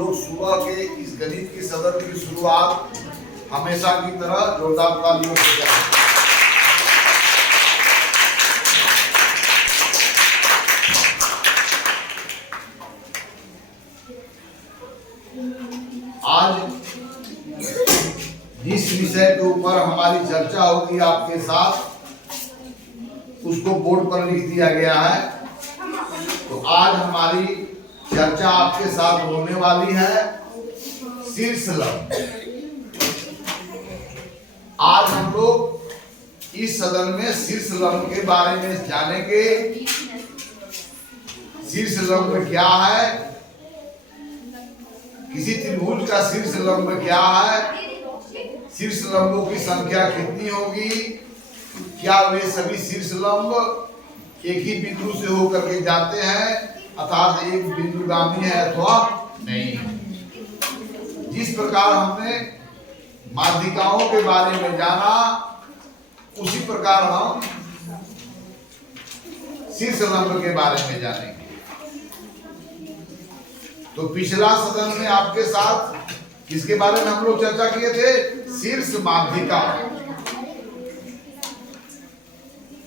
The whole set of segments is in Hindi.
लोग सुबह के इस गणित के सदन की शुरुआत हमेशा की तरह जोरदार तालियों से करें। आज जिस विषय के ऊपर हमारी चर्चा होगी आपके साथ, उसको बोर्ड पर लिख दिया गया है। तो आज हमारी चर्चा आपके साथ होने वाली है शीर्ष लंब। आज हम लोग इस सदन में शीर्ष लंब के बारे में जानेंगे। शीर्ष लंब क्या है, किसी त्रिभुज का शीर्ष लंब क्या है, शीर्ष लंबों की संख्या कितनी होगी, क्या वे सभी शीर्ष लंब एक ही बिंदु से होकर के जाते हैं अर्थात एक बिंदुगामी है अथवा नहीं। जिस प्रकार हमने माध्यिकाओं के बारे में जाना, उसी प्रकार हम शीर्ष लंब के बारे में जानेंगे। तो पिछला सदन में आपके साथ किसके बारे में हम लोग चर्चा किए थे? शीर्ष माध्यिका।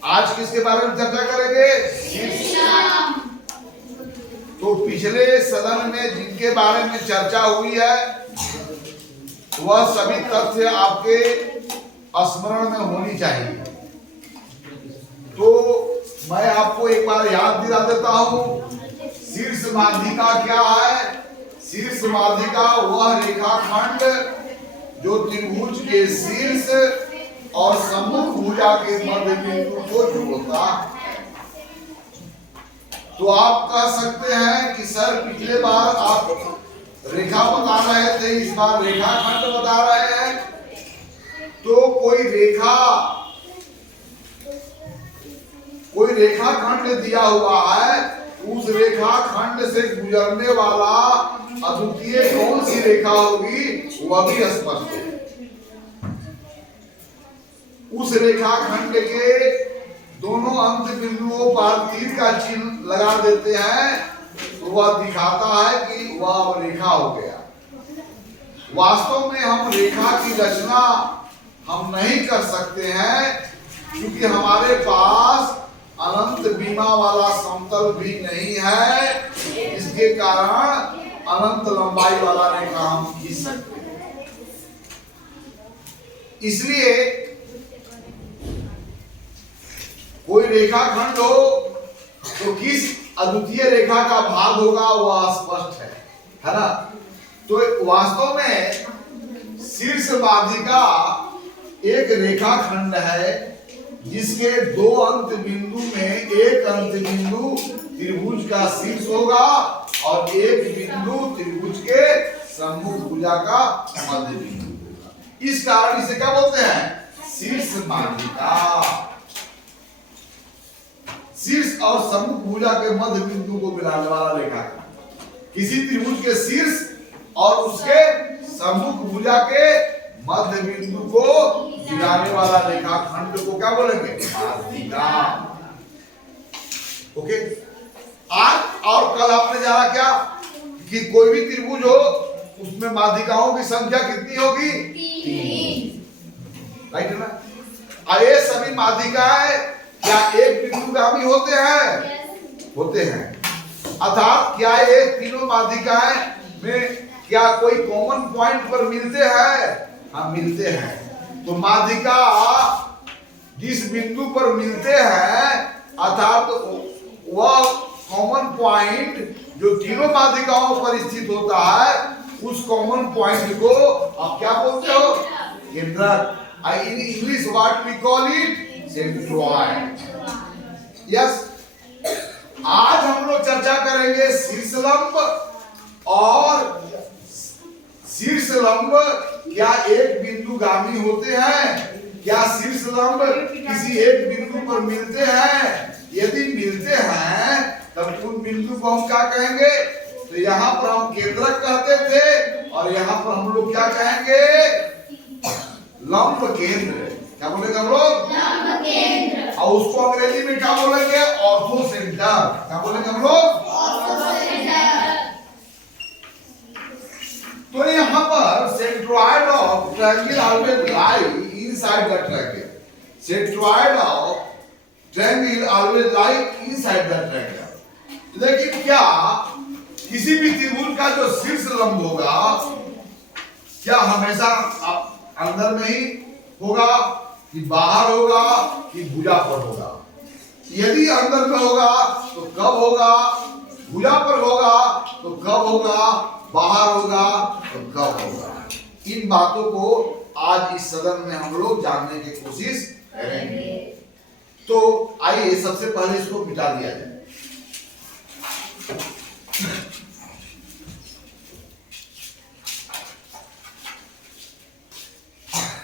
आज किसके बारे में चर्चा करेंगे? शीर्ष। तो पिछले सदन में जिनके बारे में चर्चा हुई है वह सभी तथ्य आपके स्मरण में होनी चाहिए। तो मैं आपको एक बार याद दिला देता हूं, शीर्ष माध्यिका क्या है? शीर्ष माध्यिका वह रेखाखंड जो त्रिभुज के शीर्ष और सम्मुख भुजा के मध्य बिंदु को जोड़ता है। तो आप कह सकते हैं कि सर पिछले बार आप रेखा बता रहे थे, इस बार रेखाखंड बता रहे हैं। तो कोई रेखाखंड दिया हुआ है, उस रेखाखंड से गुजरने वाला अद्वितीय कौन सी रेखा होगी वह भी स्पष्ट है। उस रेखाखंड के दोनों अंत बिंदुओं पर तीर का चिन्ह लगा देते हैं तो वह दिखाता है कि वह रेखा हो गया। वास्तव में हम रेखा की रचना हम नहीं कर सकते हैं क्योंकि हमारे पास अनंत बीमा वाला समतल भी नहीं है। इसके कारण अनंत लंबाई वाला रेखा हम खींच सकते हैं। इसलिए कोई रेखाखंड हो तो किस अद्वितीय रेखा का भाग होगा वह स्पष्ट है ना। तो वास्तव में शीर्ष माध्यिका एक रेखाखंड है जिसके दो अंत बिंदु में एक अंत बिंदु त्रिभुज का शीर्ष होगा और एक बिंदु त्रिभुज के सम्मुख भुजा का मध्य बिंदु होगा। इस कारण इसे क्या बोलते हैं? शीर्ष माध्यिका। शीर्ष और सम्मुख भुजा के मध्य बिंदु को मिलाने वाला रेखाखंड। किसी त्रिभुज के शीर्ष और उसके सम्मुख भुजा के मध्य बिंदु को मिलाने वाला रेखाखंड को क्या बोलेंगे? माध्यिका। ओके। आज और कल आपने जाना क्या कि कोई भी त्रिभुज हो उसमें माध्यिकाओं की संख्या कितनी होगी? 3। राइट है ना। और ये सभी माध्यिकाएं क्या एक बिंदुगामी होते हैं? होते हैं। अर्थात क्या ये तीनों माध्यिकाएं में क्या कोई कॉमन पॉइंट पर मिलते हैं? हाँ, मिलते हैं। तो माध्यिका जिस बिंदु पर मिलते हैं अर्थात वह कॉमन पॉइंट जो तीनों माध्यिकाओं पर स्थित होता है उस कॉमन पॉइंट को आप क्या बोलते हो? केंद्रक। In English what we call it? Centroid. Yes. आज हम लोग चर्चा करेंगे शीर्ष लंब। और शीर्ष लंब क्या एक बिंदुगामी होते हैं? क्या शीर्ष लंब किसी एक बिंदु पर मिलते हैं? यदि मिलते हैं तब उन बिंदु को हम क्या कहेंगे? तो यहाँ पर हम केंद्रक कहते थे और यहाँ पर हम लोग क्या कहेंगे? लंब केंद्र। क्या बोलेंगे हम लोग? लंब केंद्र। और उसको अंग्रेजी में क्या बोलेंगे? Ortho centre. क्या बोलेंगे हम लोग? Ortho centre. triangle always lie inside the triangle. Centroid of triangle always lie inside the triangle. लेकिन क्या किसी भी त्रिभुज का जो शीर्ष लंब होगा क्या हमेशा अंदर में ही होगा कि बाहर होगा कि भुजा पर होगा? यदि अंदर में होगा तो कब होगा, भुजा पर होगा तो कब होगा, बाहर होगा तो कब होगा? इन बातों को आज इस सदन में हम लोग जानने की कोशिश करेंगे। तो आइए सबसे पहले इसको मिटा दिया जाए।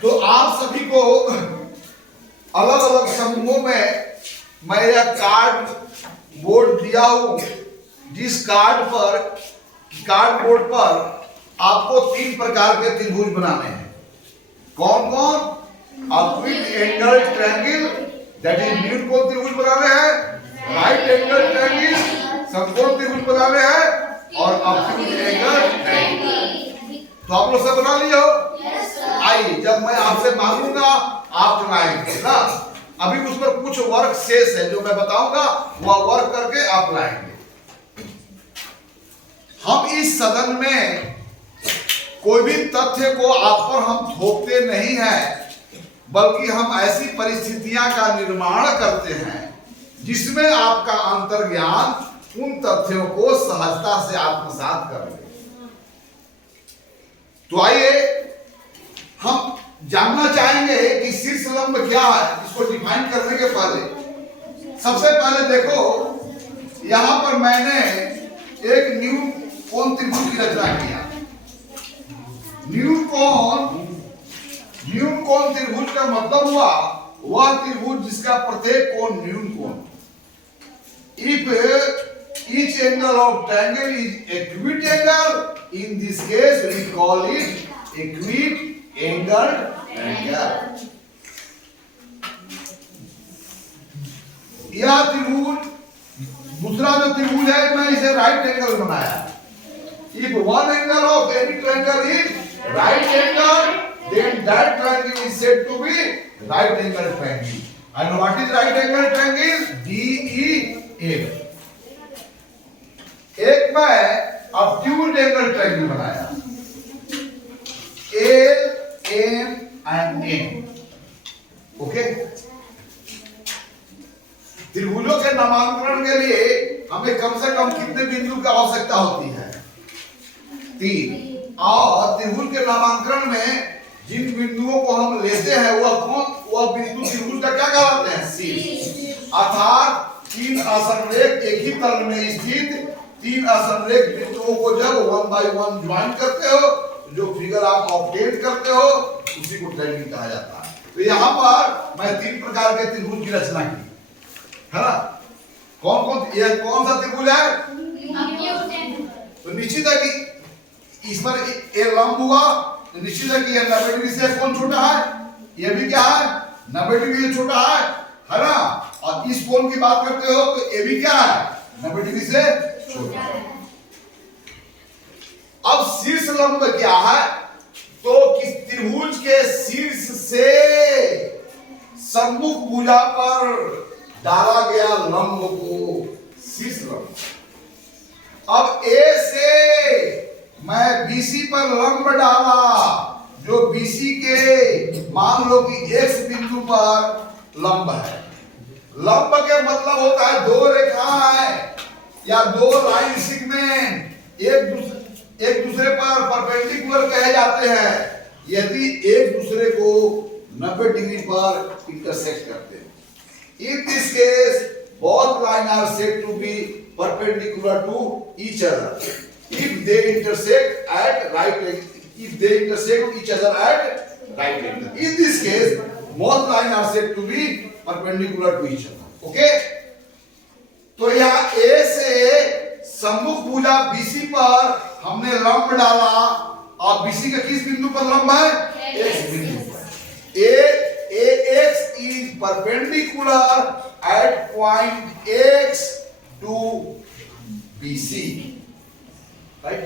तो आप सभी को अलग अलग समूहों में मैं यह कार्ड बोर्ड दिया हूं, जिस कार्ड बोर्ड पर आपको 3 प्रकार के त्रिभुज बनाने हैं। कौन कौन? Acute angle triangle, that is न्यूनकोण त्रिभुज बनाने हैं, राइट एंगल ट्रायंगल समकोण त्रिभुज बनाने हैं, और एक्यूट एंगल ट्रायंगल। तो आप लोग सब बना लिए हो? आइए जब मैं आपसे मांगूंगा आप बनाएंगे ना। अभी उस पर कुछ वर्क शेष है जो मैं बताऊंगा, वह वर्क करके आप लाएंगे। हम इस सदन में कोई भी तथ्य को आप पर हम थोपते नहीं हैं, बल्कि हम ऐसी परिस्थितियां का निर्माण करते हैं जिसमें आपका अंतर्ज्ञान उन तथ्यों को सहजता से आत्मसात कर ले। तो आइए हम जानना चाहेंगे कि शीर्ष लंब क्या है। इसको डिफाइन करने के पहले सबसे पहले देखो, यहां पर मैंने एक न्यूनकोण त्रिभुज की रचना किया। न्यूनकोण त्रिभुज का मतलब हुआ वह त्रिभुज जिसका प्रत्येक कोण न्यूनकोण। If each angle of triangle is acute angle, in this case we call it acute angle triangle. यह त्रिभुज, दूसरा जो त्रिभुज है मैं इसे राइट एंगल बनाया। If one angle of any triangle is right angle, then that triangle is said to be right angle triangle. And what is right angle triangle? DEA. एक मैं एक्यूट एंगल ट्रायंगल बनाया, L, M and N। Okay, त्रिभुजों के नामांकन के लिए हमें कम से कम कितने बिंदु की आवश्यकता होती है? 3। और त्रिभुज के नामांकन में जिन बिंदुओं को हम लेते हैं वह बिंदु त्रिभुज का क्या कहलाते हैं? शीर्ष। अर्थात 3 असमरेख एक ही तल में स्थित 3 असमरेख बिंदुओं को जब 1 by 1 ज्वाइन करते हो, जो फिगर आप ऑब्टेन करते हो, उसी को ट्रायंगल कहा जाता है। तो यहाँ पर मैं 3 प्रकार के त्रिभुज की रचना की है ना। ये कौन सा त्रिभुज है? तो निश्चित है कि इस पर ये लंब हुआ, तो निश्चित है कि ये 90 डिग्री से कौन छोटा है? ये भी क्या है? 90 डिग्री से छोटा है ना। और इस कोण की बात करते हो तो ये भी क्या है? 90 डिग्री से छोटा है। अब शीर्ष लंब क्या है? तो किस त्रिभुज के शीर्ष से सम्मुख भुजा पर डाला गया लंब को शीर्ष लंब। अब A से मैं BC पर लंब डाला, जो BC के मान लो कि X बिंदु पर लंब है। लंब के मतलब होता है 2 रेखाएं या 2 लाइन सेगमेंट एक दूसरे पर परपेंडिकुलर कहे जाते हैं यदि एक दूसरे को 90 डिग्री पर इंटरसेक्ट करते हैं। In this case, both lines are said to be perpendicular to each other if they intersect at right each other at right angle. In this case, both lines are said to be perpendicular to each other. Okay? तो यहाँ A से सम्मुख भुजा BC पर हमने लंब डाला, और BC का किस बिंदु पर लंब है? X बिंदु पर। AX is perpendicular at point X to BC, right?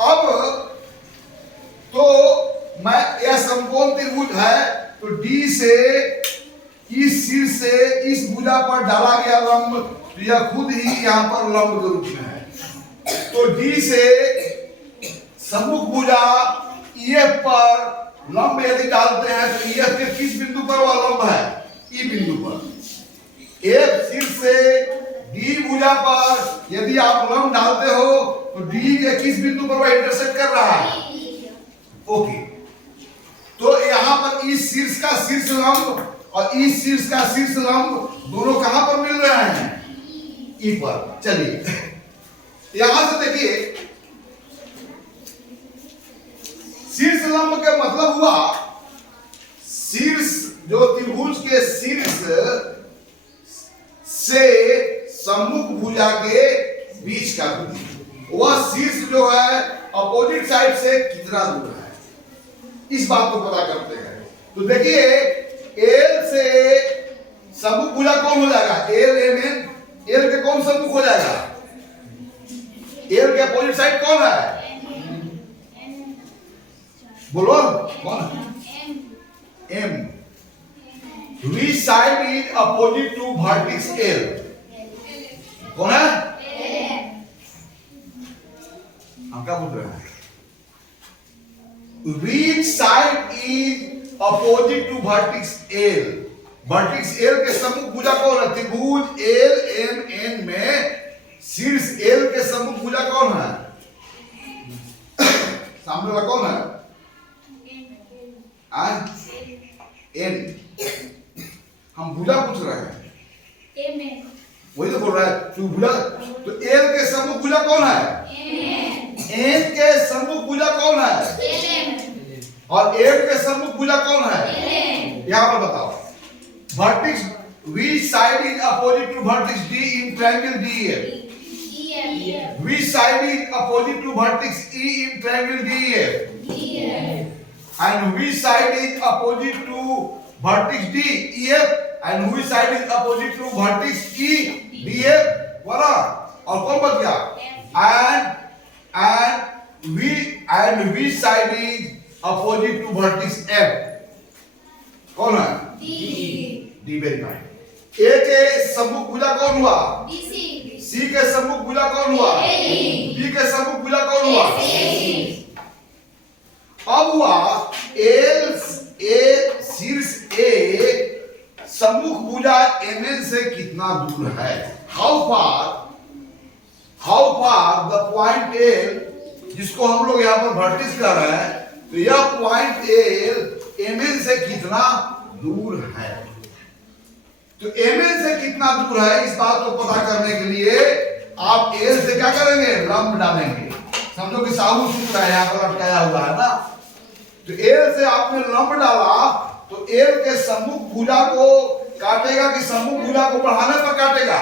अब तो इस शीर्ष से इस भुजा पर डाला गया लंब, तो यह खुद ही यहाँ पर लंब के रूप में है। तो डी से सम्मुख भुजा EF पर लंब यदि डालते हैं तो EF के किस बिंदु पर वह लंब है? ई बिंदु पर। F शीर्ष से डी भुजा पर यदि आप लंब डालते हो तो डी के किस बिंदु पर वह इंटरसेक्ट कर रहा है? ओके। तो यहाँ पर इस शीर्ष का शीर्ष लंब और इस शीर्ष का शीर्ष लंब दोनों कहां पर मिल रहे हैं? ई पर। चलिए यहां से देखिए, शीर्ष लंब का मतलब हुआ शीर्ष, जो त्रिभुज के शीर्ष से सम्मुख भुजा के बीच का दूरी, वह शीर्ष जो है अपोजिट साइड से कितना दूर है, इस बात को पता करते हैं। तो देखिए एल से सम्मुख भुजा कौन हो जाएगा? L M N. एल के कौन सम्मुख हो जाएगा? एल के अपोजिट साइड कौन है? बोलो कौन? M. Which side is opposite to vertex L? कौन है? हम क्या पूछ रहे हैं? Which side is opposite to vertex L? Vertex L के सम्मुख भुजा कौन है? त्रिभुज L M N में शीर्ष L के सम्मुख भुजा कौन है? सामने वाला कौन है? N। हम भुजा पूछ रहे हैं, वही तो बोल रहा है। तू भुजा, तो L के सम्मुख भुजा कौन है? N के सम्मुख भुजा कौन है? और M के सम्मुख भुजा कौन है? यहाँ पर बताओ। Vertex which side is opposite to vertex D in triangle DEF? Which side is opposite to vertex E in triangle DEF? And which side is opposite to vertex D EF? And which side is opposite to vertex E DF? बोला। और कौन बच गया? And which side is opposite to vertex F? कौन है? डी। Very fine. ए के सम्मुख भुजा कौन हुआ? सी के सम्मुख भुजा कौन हुआ? बी के सम्मुख भुजा कौन हुआ? अब हुआ एल ए शीर्ष ए सम्मुख भुजा एमएन से कितना दूर है? How far the point L, जिसको हम लोग यहाँ पर वर्टिस कर रहे हैं, तो यह पॉइंट एल एमएन से कितना दूर है? तो एमएन से कितना दूर है, इस बात को पता करने के लिए आप एल से क्या करेंगे? लंब डालेंगे। समझो कि साहू सूत्र है यहाँ पर अटकाया हुआ है ना। तो एल से आपने लंब डाला तो एल के सम्मुख भुजा को काटेगा कि सम्मुख भुजा को बढ़ाने पर काटेगा?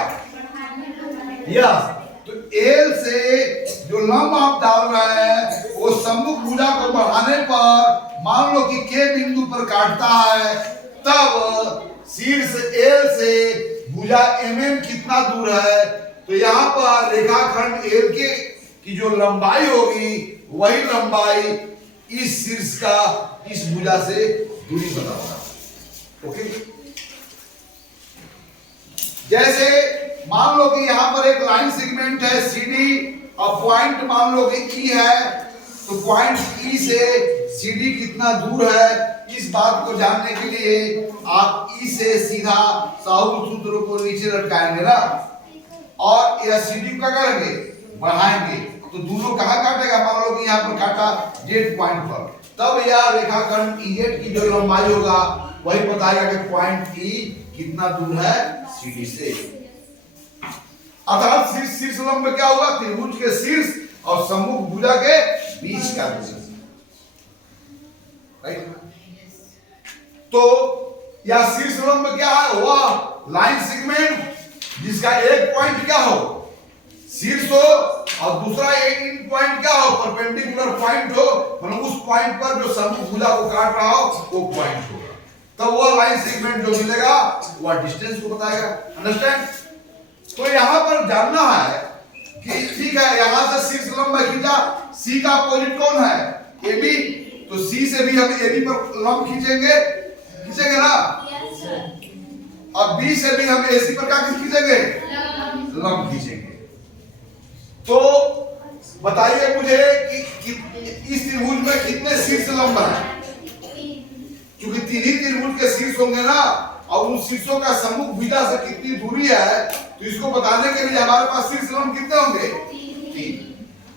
यस। तो एल से जो लंब आप डाल रहे हैं वो सम्मुख भुजा को बढ़ाने पर मान लो कि के बिंदु पर काटता है, तब शीर्ष एल से भुजा एमएन कितना दूर है? तो यहाँ पर रेखाखंड एल के की जो लंबाई होगी वही लंबाई इस शीर्ष का इस भुजा से दूरी बताता। ओके। जैसे मान लो कि यहाँ पर एक लाइन सेगमेंट है CD और पॉइंट मान लो कि E है, तो पॉइंट E से CD कितना दूर है, इस बात को जानने के लिए आप E से सीधा साहू सूत्र को नीचे लटकाएंगे ना, और यह CD को क्या करेंगे? बढ़ाएंगे। तो दोनों कहाँ काटेगा? मान लो कि यहाँ पर काटा जेड पॉइंट पर, तब यह रेखाखंड E8 की जो लंबाई होगा वही बताएगा कि पॉइंट E कितना दूर है CD से। अर्थात शीर्ष लंब क्या होगा? त्रिभुज के शीर्ष और सम्मुख भुजा के बीच का दूरी। राइट। तो यह शीर्ष लंब क्या है? वह लाइन सेगमेंट जिसका एक पॉइंट क्या हो? शीर्ष हो, और दूसरा एक पॉइंट क्या हो? परपेंडिकुलर पॉइंट हो, मतलब उस पॉइंट पर जो सम्मुख भुजा को काट रहा हो वो पॉइंट होगा। तब वो लाइन सेगमेंट जो मिलेगा वह डिस्टेंस को बताएगा। अंडरस्टैंड? तो यहाँ पर जानना है कि ठीक है, यहाँ से शीर्ष लंब खींचा, सी का अपोजिट कौन है? AB। तो सी से भी हम AB पर लंब खींचेंगे, खींचेंगे ना। अब बी से भी हम ऐसी प्रकार की खींचेंगे, लंब खींचेंगे। तो बताइए मुझे कि इस त्रिभुज में कितने शीर्ष लंब हैं? क्योंकि तीन ही त्रिभुज के शीर्ष होंगे ना, और उन शीर्षों का सम्मुख भुजा से कितनी दूरी है, तो इसको बताने के लिए हमारे पास शीर्ष लंब कितने होंगे? तीन।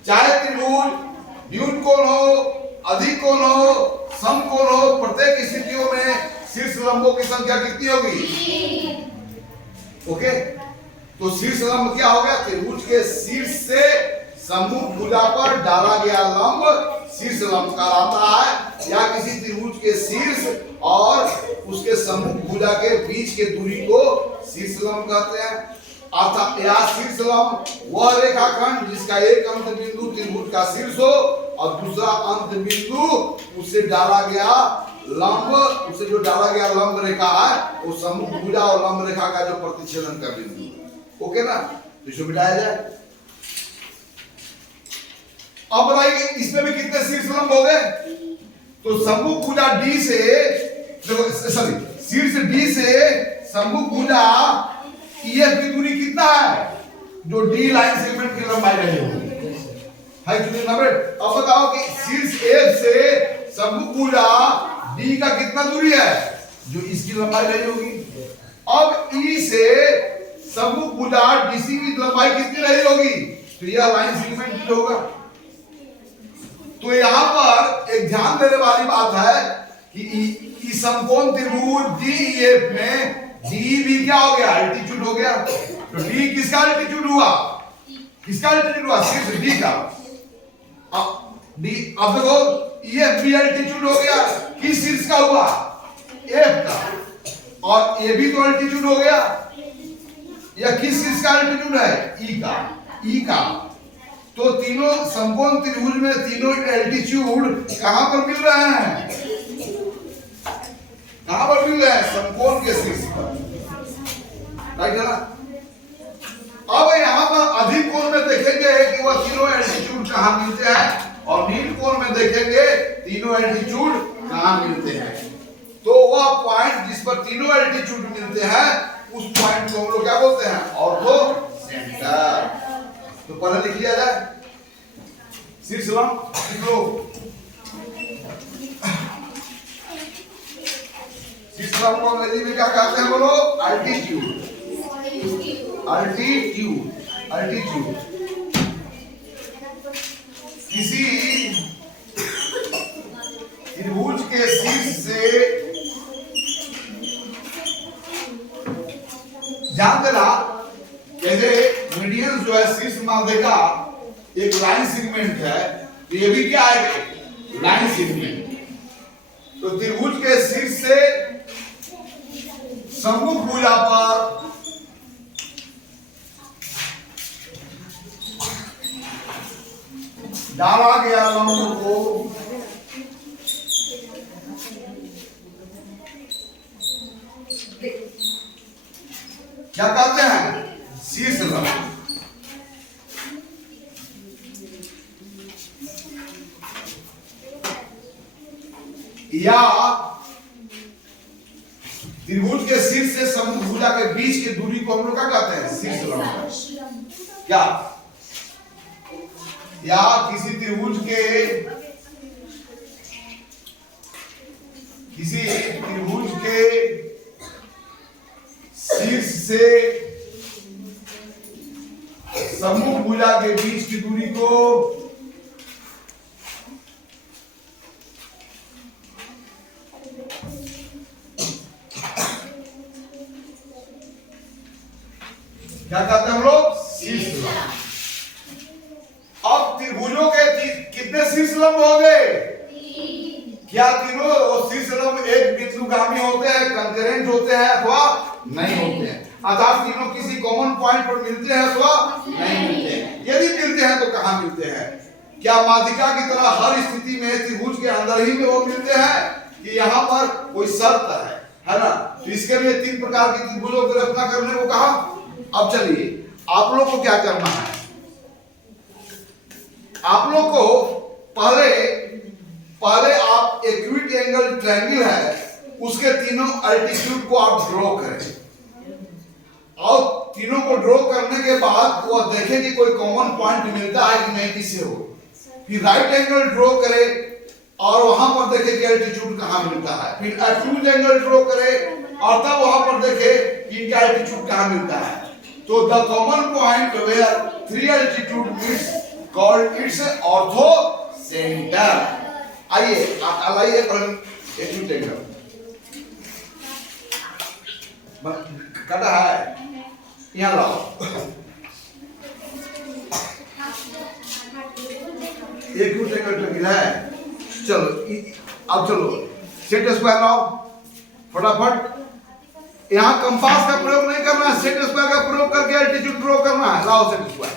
चाहे त्रिभुज न्यून कोण हो, अधिक कोण हो, सम कोण हो, प्रत्येक स्थितियों में शीर्ष लंबों की संख्या कितनी होगी? ओके, तो शीर्ष लंब क्या हो गया? त्रिभुज के शीर्ष से सम्मुख भुजा पर डाला गया लंब शीर्ष लंब कहलाता है, या किसी त्रिभुज के शीर्ष और उसके सम्मुख भुजा के बीच के दूरी को शीर्ष लंब कहते हैं। अर्थात यह शीर्ष लंब वह रेखाखंड जिसका एक अंत बिंदु त्रिभुज का शीर्ष हो और दूसरा अंत बिंदु उससे डाला गया लंब, उससे जो डाला गया लंब रेखा है वो सम्मुख भुजा और लंब रेखा का जो प्रतिच्छेदन का बिंदु। ओके ना, तो इसको मिटाया जाए। अब बताइए इसमें भी कितने शीर्ष लंब हो गए? तो सम्मुख भुजा डी से, देखो सॉरी, शीर्ष डी से सम्मुख भुजा ईएफ की दूरी कितना है? जो डी लाइन सेगमेंट की लंबाई रही होगी है कितनी नंबर? अब बताओ कि शीर्ष एफ से सम्मुख भुजा डी का कितना दूरी है? जो इसकी लंबाई रही होगी। अब ई से सम्मुख भुजा डीसी की लंबाई कितनी रही होगी? तो यह लाइन सेगमेंट होगा। तो यहां पर एक ध्यान देने वाली बात है कि समकोण त्रिभुज डीईएफ में डी भी क्या हो गया? अल्टीट्यूड हो गया। तो डी किसका अल्टीट्यूड हुआ? किसका अल्टीट्यूड हुआ? शीर्ष डी का। डी अब देखो ईएफ भी अल्टीट्यूड हो गया। किस शीर्ष का हुआ? एफ का। और ए भी तो अल्टीट्यूड हो गया। या किस शीर्ष का अल्टीट्यूड है? ई का। ई का। तो तीनों समकोण त्रिभुज में तीनों एल्टीट्यूड कहां पर मिल रहे हैं? कहां पर मिल रहे हैं? समकोण के शीर्ष पर, राइट है ना। अब यहां पर अधिक कोण में देखेंगे कि वह तीनों एल्टीट्यूड कहां मिलते हैं, और नील कोण में देखेंगे तीनों एल्टीट्यूड कहां मिलते हैं। तो वह पॉइंट जिस पर तीनों एल्टीट्यूड मिलते हैं उस पॉइंट को हम लोग क्या बोलते हैं? Ortho centre. तो पहले लिख लिया जाए शीर्ष लंब लिख लो। शीर्ष लंब को अंग्रेजी में क्या कहते हैं? बोलो, अल्टीट्यूड। अल्टीट्यूड, अल्टीट्यूड किसी त्रिभुज के शीर्ष से, ध्यान देना, जैसे मीडियन जो है शीर्ष माध्य का एक लाइन सेगमेंट है, तो ये भी क्या है? Line segment. तो त्रिभुज के शीर्ष से सम्मुख भुजा पर डाला गया लंब को क्या कहते हैं? शीर्ष लंब। या त्रिभुज के शीर्ष से सम्मुख भुजा के बीच की दूरी को हम लोग क्या कहते हैं? शीर्ष लंब। क्या? या किसी त्रिभुज के शीर्ष से सम्मुख भुजा के बीच की दूरी को क्या कहते हैं हम लोग? शीर्ष लंब। अब त्रिभुजों के कितने शीर्ष लंब हो गए? क्या तीनों शीर्ष लंब एक बिंदुगामी होते हैं, कंकरेंट होते हैं अथवा नहीं होते हैं? अर्थात तीनों किसी कॉमन पॉइंट पर मिलते हैं अथवा नहीं मिलते हैं? यदि मिलते हैं तो कहां मिलते हैं? क्या माध्यिका की तरह हर स्थिति में त्रिभुज के अंदर ही में वो मिलते हैं कि यहाँ पर कोई शर्त है ना? तो इसके लिए तीन प्रकार की त्रिभुजों की रचना करने को कहा। अब चलिए आप लोग को क्या करना है? आप लोग को पहले आप एक्यूट एंगल ट्रायंगल है उसके तीनों अल्टीट्यूड को आप ड्रॉ करें और तीनों को ड्रॉ करने के बाद वो देखें कि कोई कॉमन पॉइंट मिलता है कि नहीं, किससे हो। फिर राइट एंगल ड्रॉ करे और वहां पर देखे कि एल्टीट्यूड कहां मिलता है। फिर एक्यूट एंगल ड्रॉ करे और तब वहां पर देखे कि इनका एल्टीट्यूड कहां मिलता है। तो the common point where three altitude meets called it's orthocentre. आइए आइए एक्यूट एंगल कटा है, यहाँ लाओ। एक्यूट एंगल गिरा है। चलो अब चलो सेट स्क्वायर लाओ फटाफट। यहाँ कंपास का प्रयोग नहीं करना है, सेट स्क्वायर का प्रयोग करके एल्टीट्यूड ड्रॉ करना है। लाओ सेट स्क्वायर।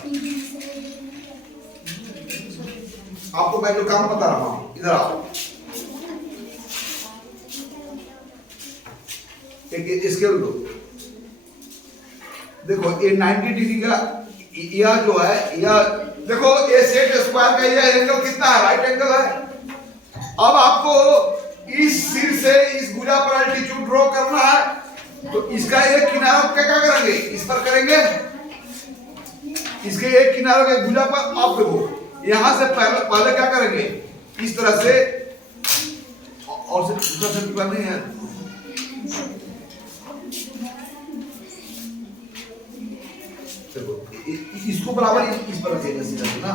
आपको मैं जो काम बता रहा हूं, इधर आओ। एक स्केल दो। देखो ये 90 डिग्री का यह जो है, यह देखो ये सेट स्क्वायर का यह एंगल कितना है, राइट एंगल है। अब आपको इस सिर से इस भुजा पर एल्टीट्यूड ड्रॉ करना है। तो इसका एक किनारा क्या करेंगे, इस पर करेंगे। इसके एक किनारे के भुजा पर आप देखो यहां से पहले क्या करेंगे, इस तरह से। और से दूसरा से नहीं है, इसको बराबर इस पर रखेगा सीधा ना।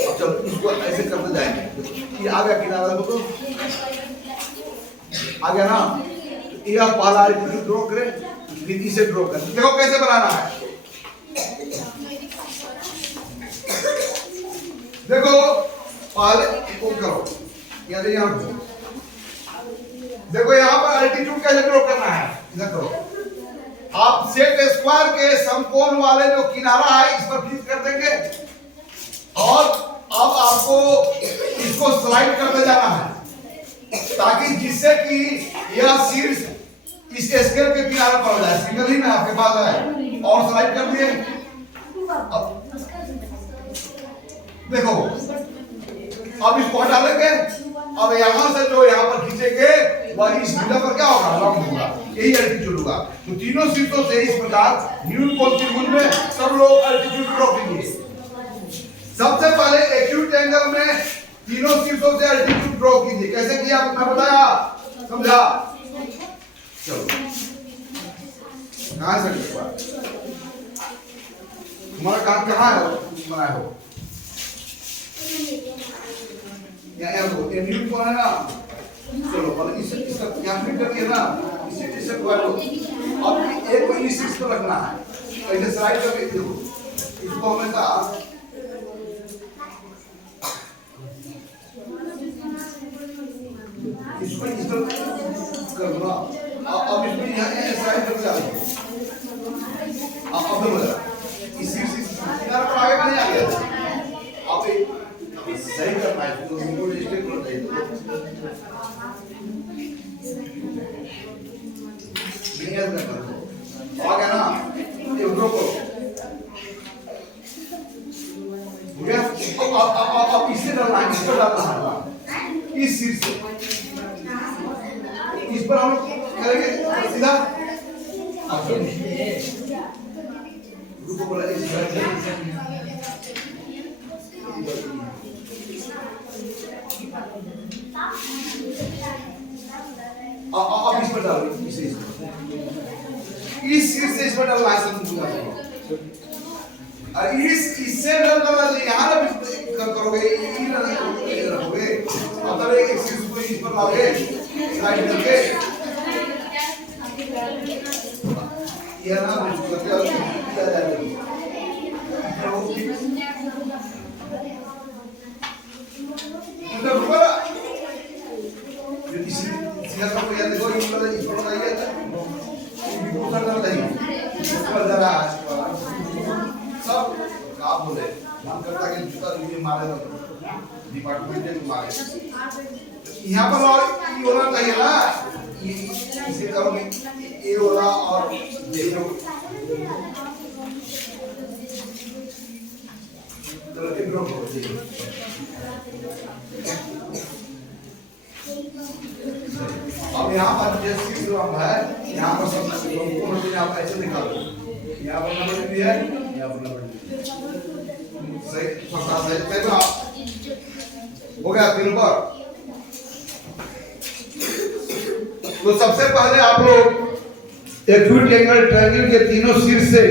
अब चलो इसको ऐसे करते जाएंगे। ये आ गया किनारा, देखो आ गया ना। यह पहला एल्टीट्यूड ड्रॉ करें, फिर इसे ड्रॉ करें। देखो कैसे बनाना है। देखो पहले इसको करो, यहाँ देखो यहाँ पर एल्टीट्यूड कैसे ड्रॉ करना है, इधर करो। आप सेट स्क्वायर के समकोण वाले जो किनारा है इस पर क्लिक कर देंगे और अब आपको इसको स्लाइड करते जाना है ताकि जिससे कि यह शीर्ष इस स्केल के किनारे पर जाए। सिंगल ही ना आपके पास है, और स्लाइड कर दिए। अब देखो अब इसको हटा लेंगे। अब यहां से जो यहां पर खींचेंगे वह इस भुजा पर क्या होगा, लंब होगा। यही एल्टीट्यूड होगा। तो तीनों शीर्षों से इस प्रकार न्यूनकोण त्रिभुज में सब लोग एल्टीट्यूड ड्रॉ करेंगे। सबसे पहले एक्यूट एंगल में तीनों शीर्षों से एल्टीट्यूड ड्रॉ कीजिए। कैसे किया आपने बताया, समझा। चलो कहां से तुम्हारा काम कहां है बनाया हो, ये न्यूनकोण है ना। चलो मतलब इसका यहाँ फिट करके ना, इसे लो। अब एक को इस चीज को रखना है, ऐसे स्लाइड करके देखो इसको हमेशा इसको इस तरह कर दो। अब इसमें यहाँ स्लाइड करके आ जाओ। अब देखो इस किनारे पर आगे नहीं आ गया। अब सही करना है, तो इनको स्टेप कर दे दो। नियत कर दो। आ गया ना, ये रोको। हो गया। अब इसे डालना है, इसको डालना है, इस सिर से इस पर हम करेंगे सीधा। रुको बोला इस अब इस पर डालो, इस सिर से इस पर डालना है। और इससे डालना यहाँ ना करोगे, रखोगे। मतलब एक सिर को इस पर लाओगे, स्लाइड करके ये ना किया जाएगा। सब आप बोले मन करता कि जूता लिए मारे डिपार्टमेंट मारे। यहाँ पर और ये होना चाहिए ना, इसे करोगे ये होना और ये हो। चलो एक ड्रॉप हो अब यहाँ पर जो शीर्ष लंब है, यहाँ पर सब संपूर्ण रूप आप ऐसे दिखा दो। यहाँ पर नंबर भी है, यहाँ पर नंबर भी सही सही हो गया 3 पर। तो सबसे पहले आप लोग एक्यूट एंगल ट्रायंगल के तीनों शीर्ष से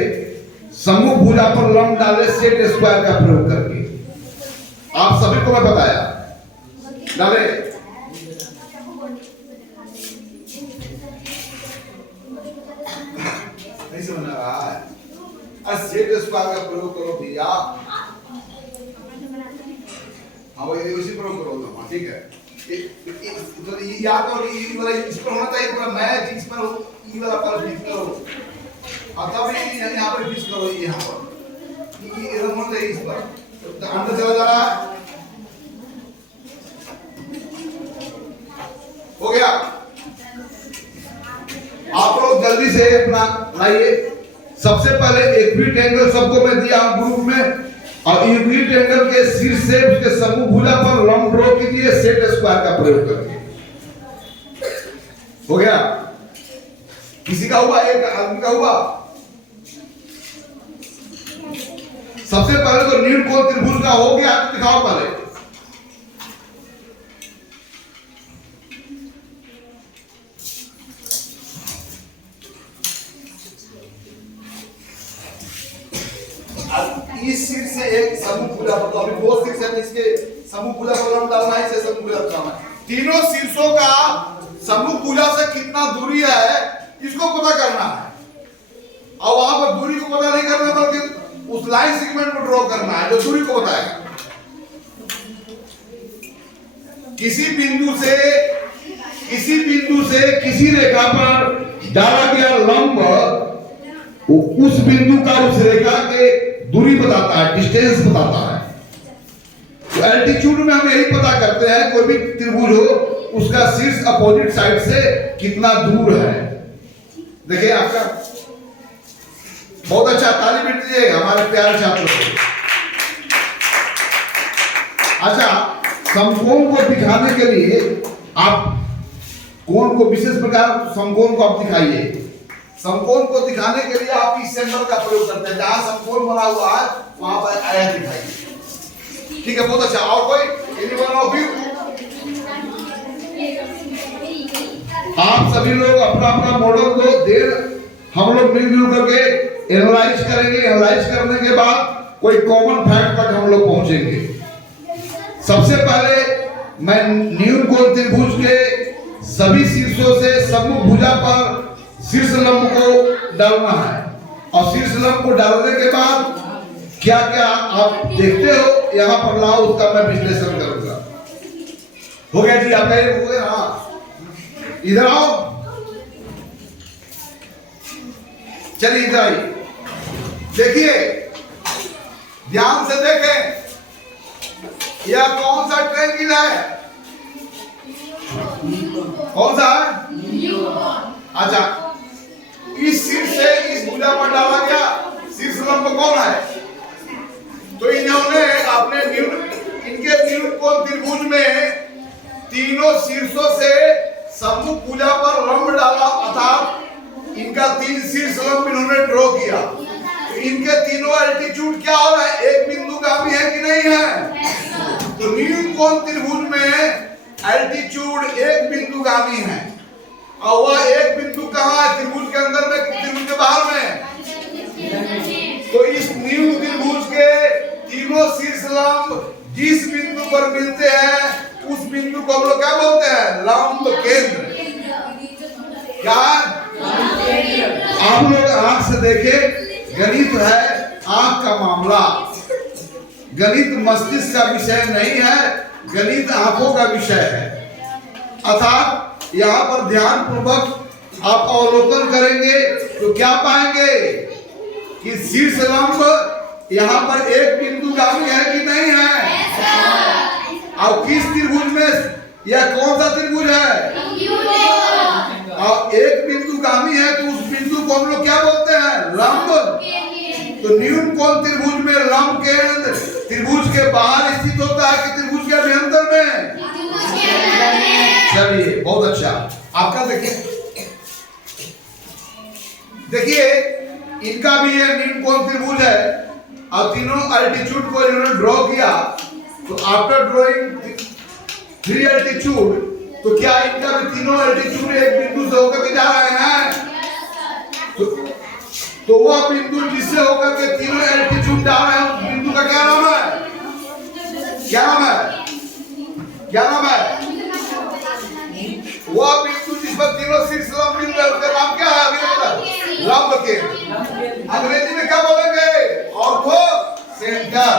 समूह भुजा पर लंब डाले सेट स्क्वायर का प्रयोग करके। आप सभी को मैं बताया डाले नहीं समझ रहा है। सेट स्क्वायर का प्रयोग करो भैया। हाँ वो इसी प्रयोग करो, ठीक है। तो या तो ये वाला इस पर होना चाहिए पूरा मैच, इस पर ये वाला पर फिक्स करो और तब यहाँ पर फिक्स करो, यहाँ पर ये इधर होना चाहिए, इस पर तो अंदर चला जा रहा है। हो गया। आप लोग जल्दी से अपना लाइए। सबसे पहले एक्यूट एंगल सबको मैं दिया ग्रुप में, और एक्यूट एंगल के शीर्ष से उसके समूह भुजा पर लंब ड्रॉ कीजिए सेट स्क्वायर का प्रयोग करके। हो गया। किसी का हुआ? एक आदमी का हुआ। सबसे पहले तो न्यून कोण त्रिभुज का हो गया, दिखाओ पहले। इस शीर्ष से एक समूह भुजा पर, तो अभी 2 शीर्ष है, इसके समूह भुजा पर लंब डालना है, इसे समूह भुजा डालना है। तीनों शीर्षों का समूह भुजा से कितना दूरी है इसको पता करना है। और वहां पर दूरी को पता नहीं करना, बल्कि उस लाइन सेगमेंट को ड्रॉ करना है जो दूरी को बताएगा। किसी बिंदु से किसी रेखा पर डाला गया लंब उस बिंदु का उस रेखा के दूरी बताता है, डिस्टेंस बताता है। तो एल्टीट्यूड में हम यही पता करते हैं कोई भी त्रिभुज हो उसका शीर्ष अपोजिट साइड से कितना दूर है। देखिए आपका बहुत अच्छा, ताली बजा दीजिए हमारे प्यारे छात्रों को। अच्छा, समकोण को दिखाने के लिए आप कोण को विशेष प्रकार समकोण को आप दिखाइए। समकोण को दिखाने के लिए आप इस सिंबल का प्रयोग करते हैं, जहां समकोण बना हुआ है वहां पर आया दिखाइए। ठीक है, बहुत अच्छा। और कोई आप सभी लोग अपना अपना मॉडल को देर हम लोग मिलजुल करके एनालाइज करेंगे। एनालाइज करने के बाद कोई कॉमन फैक्ट तक हम लोग पहुंचेंगे। सबसे पहले मैं न्यून कोण त्रिभुज के सभी शीर्षों से समूह भुजा पर शीर्ष लंब को डालना है, और शीर्ष लंब को डालने के बाद क्या क्या आप देखते हो यहाँ पर लाओ, उसका मैं विश्लेषण करूंगा। हो गया जी आपका ये हो गया। हाँ इधर आओ, चलिए इधर आइए। देखिए ध्यान से देखें, यह कौन सा ट्रायंगल है? कौन सा है? अच्छा, इस शीर्ष से इस भुजा पर डाला गया शीर्ष लंब कौन है? तो इन्होंने अपने इनके न्यून कोण त्रिभुज में तीनों शीर्षों से समूह भुजा पर लंब डाला, अर्थात इनका 3 शीर्ष लंब इन्होंने ड्रॉ किया। तो इनके तीनों एल्टीट्यूड क्या हो रहा है? एक बिंदुगामी है कि नहीं है? तो न्यून कोण त्रिभुज में एल्टीट्यूड एक बिंदुगामी है, और वह एक बिंदु कहाँ है? त्रिभुज के अंदर में, त्रिभुज के बाहर में। तो इस न्यून त्रिभुज के तीनों शीर्ष लंब जिस बिंदु पर मिलते हैं उस बिंदु को हम लोग क्या बोलते हैं? लंब केंद्र। क्या? आप लोग आंख से देखें, गणित है आंख का मामला। गणित मस्तिष्क का विषय नहीं है, गणित आंखों का विषय है। अर्थात यहाँ पर ध्यान पूर्वक आप अवलोकन करेंगे तो क्या पाएंगे कि शीर्ष लंब यहाँ पर एक बिंदुगामी है कि नहीं है? और किस त्रिभुज में, यह कौन सा त्रिभुज है? और एक बिंदुगामी है तो उस बिंदु को हम लोग क्या बोलते हैं? लंब। तो न्यून कोण त्रिभुज में लंब केंद्र त्रिभुज के बाहर स्थित होता है कि त्रिभुज के अभ्यंतर में? चलिए बहुत अच्छा। आपका देखिए इनका भी ये नील कोण त्रिभुज है और तीनों अल्टीट्यूड को इन्होंने ड्रॉ किया। तो आफ्टर ड्रॉइंग 3 अल्टीट्यूड, तो क्या इनका भी तीनों अल्टीट्यूड एक बिंदु से होकर के जा रहे हैं? तो वह बिंदु जिससे होकर के तीनों एल्टीट्यूड जा रहे हैं उस बिंदु का क्या नाम है? क्या नाम है? क्या नाम है? वह बिंदु जिस पर तीनों शीर्ष लंब मिल रहे हैं उसका नाम क्या है? अभी बता। लंब केंद्र। अंग्रेजी में क्या बोलेंगे? Ortho centre.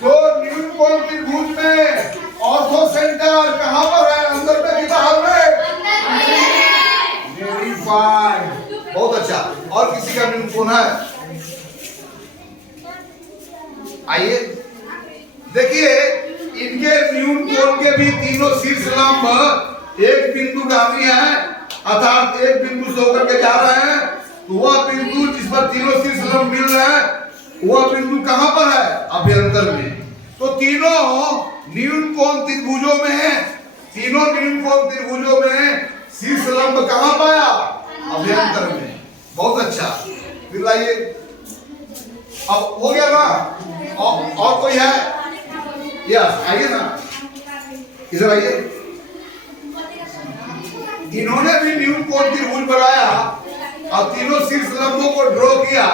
तो न्यून कोण त्रिभुज में ऑर्थो सेंटर कहां पर है? अंदर में कि बाहर में? वेरी फाइन, बहुत अच्छा। और किसी का न्यून कोण है? आइए देखिए इनके न्यून कोण के भी तीनों शीर्ष लंब एक बिंदुगामी है, अर्थात एक बिंदु से होकर के जा रहे हैं। तो वह बिंदु जिस पर तीनों शीर्ष लंब मिल रहे हैं वह बिंदु कहां पर है? अभ्यंतर में। तो तीनों न्यून कोण त्रिभुजों में, तीनों न्यून कोण त्रिभुजों में शीर्ष लंब कहां पाया? अभ्यंतर में। बहुत अच्छा। फिर लाइए, अब हो गया ना? और कोई है? यस, आइए ना, इधर आइए। इन्होंने भी न्यून कोण त्रिभुज बनाया और तीनों शीर्ष लंबों को ड्रॉ किया।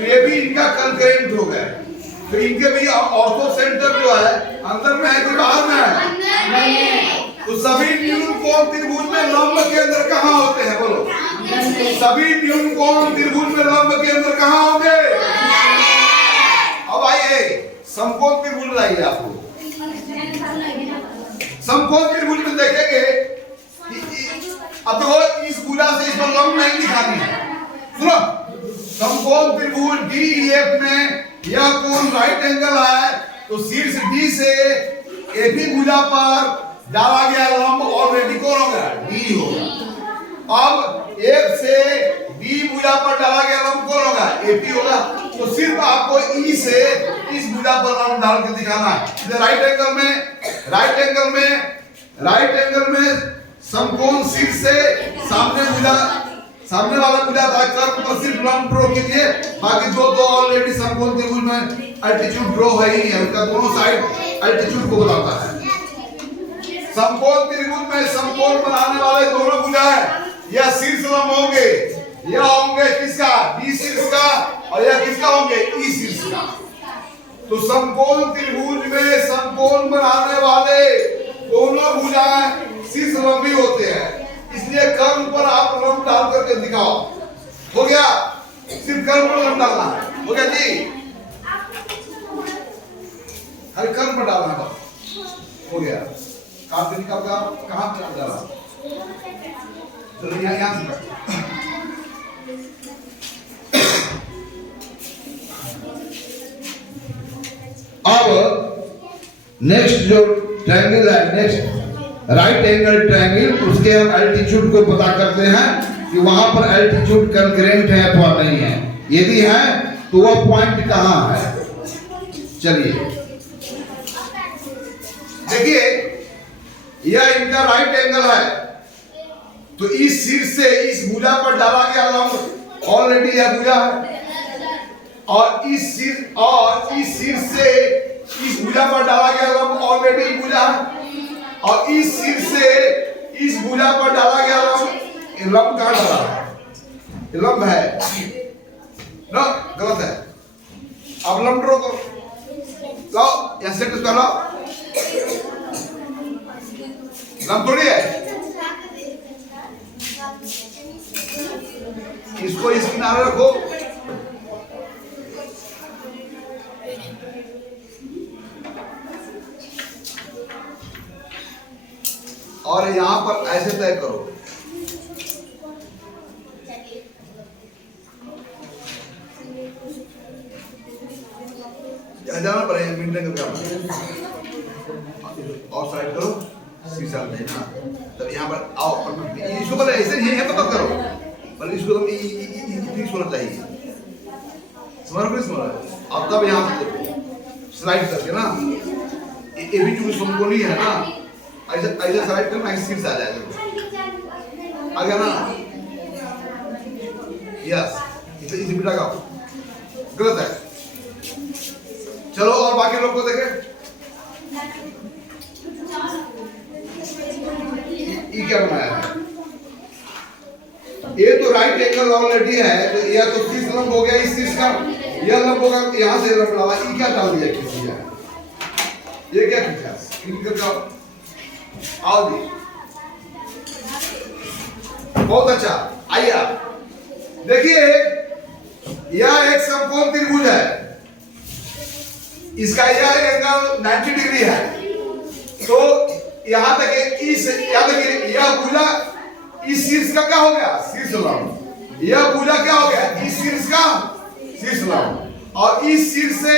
ये भी इनका कंकरेंट हो गया। तो इनके भी ऑर्थो सेंटर जो है अंदर में है कि बाहर में है? तो सभी न्यून कोण त्रिभुज में लंब के अंदर कहां होते हैं? बोलो। सभी न्यून कोण त्रिभुज में लंब के अंदर कहां होंगे? अब आइए समकोण त्रिभुज लाइए। आपको समकोण त्रिभुज में देखेंगे अब तो इस भुजा से इस पर लंब नहीं दिखानी है। सुनो, समकोण त्रिभुज DEF में यह कोण राइट एंगल है। तो शीर्ष D से AP भुजा पर डाला गया लंब ऑलरेडी कौन होगा? D होगा। अब F से B भुजा पर डाला गया लंब कौन होगा? AP होगा। तो सिर्फ आपको E से इस भुजा पर लंब डाल के दिखाना है। राइट एंगल में समकोण शीर्ष से सामने वाला भुजा था कर्व पर सिर्फ लंब ड्रॉ कीजिए। बाकी दो तो ऑलरेडी समकोण त्रिभुज में अल्टीट्यूड ड्रॉ है ही है, उसका दोनों साइड अल्टीट्यूड को बताता है। समकोण त्रिभुज में समकोण बनाने वाले दोनों भुजाएं यह शीर्ष लंब होंगे। यह होंगे किसका? D शीर्ष का। और यह किसका होंगे? E शीर्ष का। तो समकोण त्रिभुज में समकोण बनाने वाले दोनों भुजाएं शीर्ष लंबी होते हैं। इसलिए कर्व पर आप लंब डाल करके दिखाओ। हो गया? सिर्फ कर्व पर लंब डालना है। हो गया जी? हर कर्व पर डालना है बस। हो गया। कार्तिक का कहां पर डाला? चलो यहां से अब नेक्स्ट जो ट्रायंगल है, नेक्स्ट राइट एंगल ट्रायंगल, उसके हम एल्टीट्यूड को पता करते हैं कि वहां पर एल्टीट्यूड कंकरेंट है अथवा नहीं है। यदि है तो वह पॉइंट कहां है? चलिए देखिए यह इनका राइट एंगल है। तो इस शीर्ष से इस भुजा पर डाला गया लंब ऑलरेडी यह भुजा है। और इस शीर्ष से इस भुजा पर डाला गया लंब ऑलरेडी भुजा है। और इस शीर्ष से इस भुजा पर डाला गया लंब कहां डाला है? लंब है ना? गलत है। अब लंब ड्रॉ करो। लाओ ऐसे कुछ कर लो। लंब थोड़ी है। इसको इस किनारे रखो। और यहां पर ऐसे तय करो। जाना पड़ेगा मिनट का और साइड करो शीशा देना। तब यहाँ पर आओ इसको पर ऐसे ही है तो करो पर इसको तुम ठीक होना चाहिए। समझ अब तब यहाँ से देखो स्लाइड करके ना ये भी जो समकोणी है ना ऐसे ऐसे सेलेक्ट करना, इस शीर्ष आ जाएगा, आ गया ना? यस, इसे बिटा का गलत है। चलो और बाकी लोग को देखें। ये क्या बनाया है? ये तो राइट एंगल ऑलरेडी है, तो यह तो 30 लंब हो गया, इस चीज का यह लंब होगा, यहां से लंब डाला, ये क्या डाल दिया किसी का? ये क्या खींचा? क्लिक जाओ, आओ जी, बहुत अच्छा। आइए आप देखिए, यह एक समकोण त्रिभुज है, इसका यह एंगल 90 डिग्री है, तो यहां तक इस याद रखिए, यह भुजा इस शीर्ष का क्या हो गया? शीर्ष लंब। यह भुजा क्या हो गया? इस शीर्ष का शीर्ष लंब, और इस शीर्ष से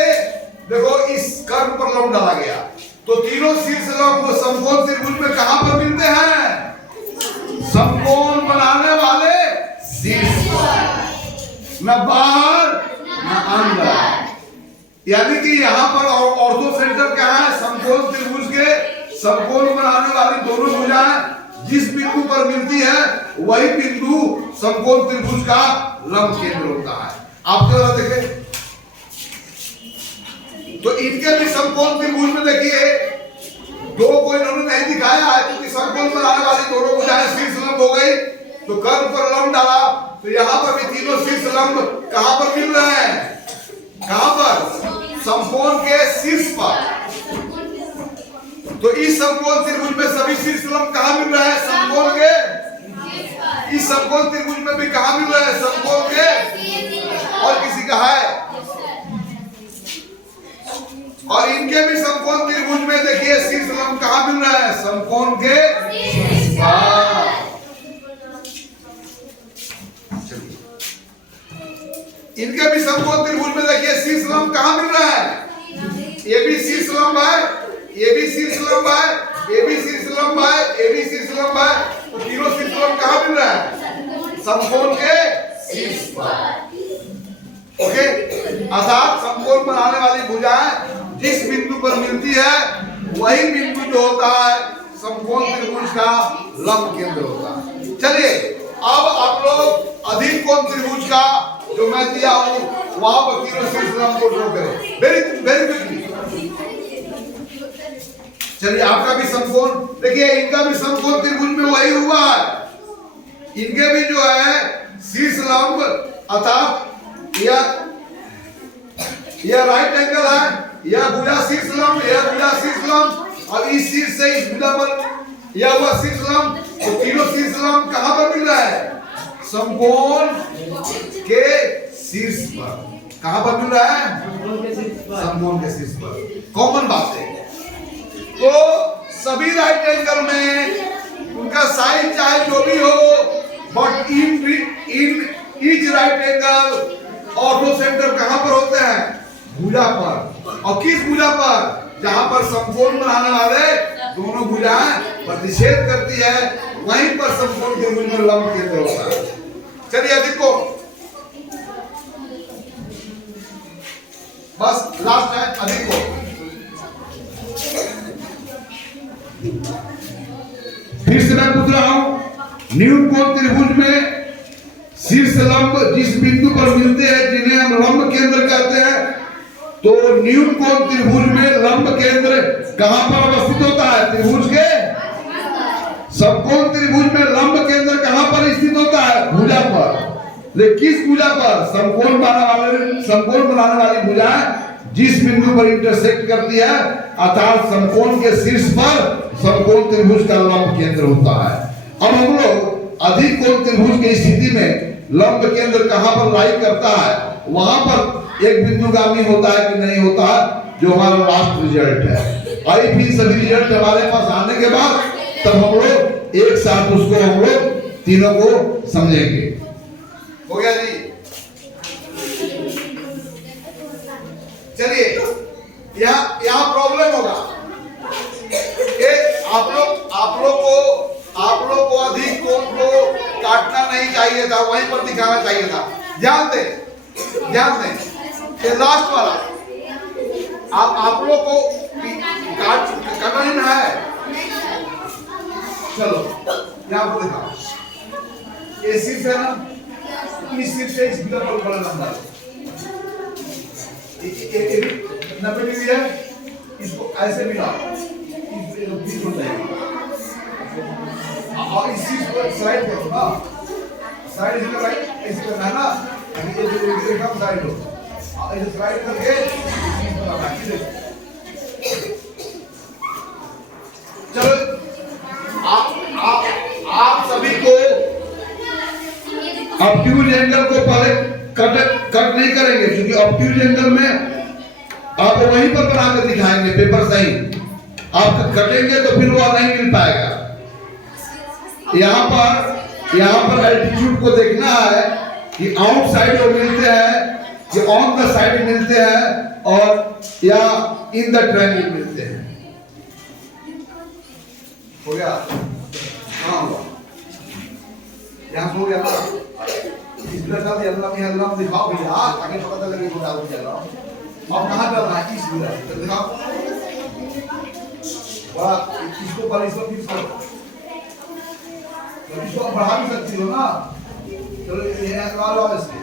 देखो इस कर्व पर लंब डाला गया, तो तीनों शीर्ष लंब समकोण त्रिभुज में कहां पर मिलते हैं? समकोण बनाने वाले शीर्ष पर, न बाहर न अंदर। यानी कि यहां पर ऑर्थो सेंटर क्या है? समकोण त्रिभुज के समकोण बनाने वाली दोनों भुजाएं जिस बिंदु पर मिलती है, वही बिंदु समकोण त्रिभुज का लंब केंद्र होता है। आप क्या देखें, तो इनके भी समकोण त्रिभुज में देखिए, दो कोई इन्होंने नहीं दिखाया है, क्योंकि समकोण बनाने वाली दोनों भुजाएं शीर्ष लंब हो गई, तो कर्व पर लंब डाला, तो यहां पर भी तीनों शीर्ष लंब कहां पर मिल रहे हैं? कहां पर? समकोण के शीर्ष पर। तो इस समकोण त्रिभुज में सभी शीर्ष लंब कहां मिल रहा है? समकोण के। इस समकोण त्रिभुज में भी कहां मिल रहा है? समकोण के। और किसी का है? और इनके भी समकोण त्रिभुज में देखिए शीर्ष लंब कहां मिल रहा है? समकोण के शीर्ष पर। इनके भी समकोण त्रिभुज में देखिए शीर्ष लंब कहां मिल रहा है? ये भी शीर्ष लंब है, ये भी शीर्ष लंब है, ये भी शीर्ष लंब है, ये भी शीर्ष लंब है, तो तीनों शीर्ष लंब कहां मिल रहा है? समकोण के शीर्ष पर। ओके, अर्थात समकोण बनाने वाली भुजाएं जिस बिंदु पर मिलती है, वही बिंदु जो होता है समकोण त्रिभुज का लंब केंद्र होता है। चलिए अब आप लोग अधिक कोण त्रिभुज का जो मैं दिया हूं, वहां पर तीनों शीर्ष लंब को ड्रॉ करें, वेरी वेरी क्विकली। चलिए आपका भी समकोण देखिए, इनका भी समकोण त्रिभुज में वही हुआ है, इनके भी जो है शीर्ष लंब, अर्थात यह राइट एंगल है, यह भुजा शीर्ष लंब, यह भुजा शीर्ष लंब, और इस शीर्ष से इस भुजा पर यह हुआ शीर्ष लंब, तो तीनों शीर्ष लंब कहां पर मिल रहा है? समकोण के शीर्ष पर। कहां पर मिल रहा है? समकोण के शीर्ष पर। कॉमन बात है, तो सभी राइट एंगल में उनका साइड चाहे जो भी हो, but in each right angle ortho centre कहां पर होते हैं? भुजा पर। और किस भुजा पर? जहां पर समकोण बनाने वाले दोनों भुजाएं प्रतिच्छेद करती है, वहीं पर समकोण त्रिभुज में लंब केंद्र होता है। चलिए देखो, बस लास्ट है अधिक को। फिर से मैं पूछ रहा हूं, न्यून कोण त्रिभुज में शीर्ष लंब जिस बिंदु पर मिलते हैं, जिन्हें हम लंब केंद्र कहते हैं, तो न्यून कोण त्रिभुज में लंब केंद्र कहां पर अवस्थित होता है? त्रिभुज के। समकोण त्रिभुज में लंब केंद्र कहां पर स्थित होता है? भुजा पर। लेकिन किस भुजा पर? समकोण बनाने वाली भुजाएं जिस बिंदु पर इंटरसेक्ट करती है, अर्थात समकोण के शीर्ष पर समकोण त्रिभुज का लंब केंद्र होता है। अब हम लोग अधिक कोण त्रिभुज की स्थिति में लंब केंद्र कहां पर लाई करता है, वहां पर एक बिंदुगामी होता है कि नहीं होता है, जो हमारा लास्ट रिजल्ट है। और फिर सभी रिजल्ट हमारे पास आने के बाद तब हम लोग एक साथ उसको हम लोग तीनों को समझेंगे। हो गया जी? चलिए यहाँ प्रॉब्लम होगा, आप लोग को अधिक कोण को काटना नहीं चाहिए था, वहीं पर दिखाना चाहिए था। ध्यान दें, ये लास्ट वाला आप लोग को काटना है, यहाँ पर दिखाओ, ये शीर्ष है ना, इस शीर्ष से इस बिंदु पर बड़ा लंबा है, 90 डिग्री है, इसको ऐसे मिलाओ, बीच होता है, और इस चीज को स्लाइड करो ना, साइड से राइट ऐसे करना है ना, ये कम साइड हो, ऐसे स्लाइड करके चलो आप सभी को ऑब्ट्यूज एंगल को पहले कट नहीं करेंगे, क्योंकि ऑब्ट्यूज एंगल में आप वहीं पर बना कर दिखाएंगे पेपर सही, आप कटेंगे तो फिर वो नहीं मिल पाएगा। यहाँ पर एल्टीट्यूड को देखना है कि आउटसाइड वो मिलते हैं कि ऑन द साइड मिलते हैं और या इन द ट्रायंगल मिलते हैं। हो गया? हाँ हुआ। यहाँ हो गया ना? इस तरह का अल्लाह दिखाओ भैया, ताकि पता लगे वो डाल दिया ना। अब कहाँ करना है? इस तरह दिखाओ। वाह, इसको पर इसको फिक्स करो। तो इसको बढ़ा भी सकती हो ना? चलो ये लगा लो इसमें।